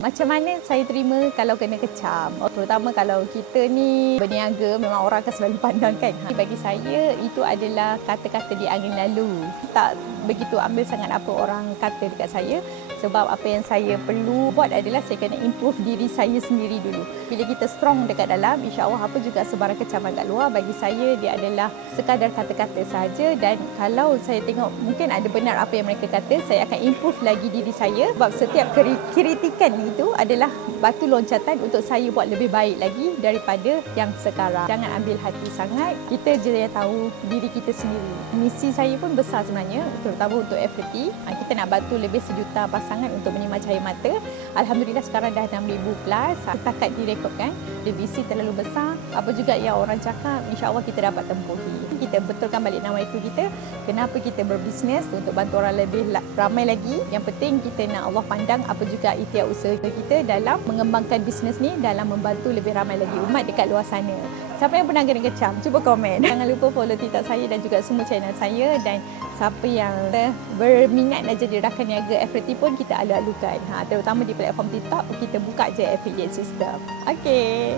Macam mana saya terima kalau kena kecam? Terutama kalau kita ni berniaga, memang orang akan selalu pandang kan. Bagi saya, itu adalah kata-kata di angin lalu. Tak begitu ambil sangat apa orang kata dekat saya. Sebab apa yang saya perlu buat adalah saya kena improve diri saya sendiri dulu. Bila kita strong dekat dalam, insya-Allah apa juga sebarang kecaman kat luar, bagi saya dia adalah sekadar kata-kata sahaja. Dan kalau saya tengok mungkin ada benar apa yang mereka kata, saya akan improve lagi diri saya. Sebab setiap kritikan itu adalah batu loncatan untuk saya buat lebih baik lagi daripada yang sekarang. Jangan ambil hati sangat, kita je yang tahu diri kita sendiri. Misi saya pun besar sebenarnya, terutama untuk FRT. Kita nak bantu lebih 1 juta pasangan untuk menerima cahaya mata. Alhamdulillah sekarang dah 6,000 plus. Setakat direkodkan, visi terlalu besar. Apa juga yang orang cakap, insya-Allah kita dapat tempuhi. Kita betulkan balik nama itu kita. Kenapa kita berbisnes? Untuk bantu orang lebih ramai lagi. Yang penting kita nak Allah pandang apa juga ikhtiar usaha kita dalam mengembangkan bisnes ni, dalam membantu lebih ramai lagi umat dekat luar sana. Siapa yang pernah kena kecam? Cuba komen. Jangan lupa follow TikTok saya dan juga semua channel saya. Dan siapa yang berminat nak jadi rakan niaga FRT pun kita alu-alukan. Terutama di platform TikTok, kita buka je affiliate system. Okey.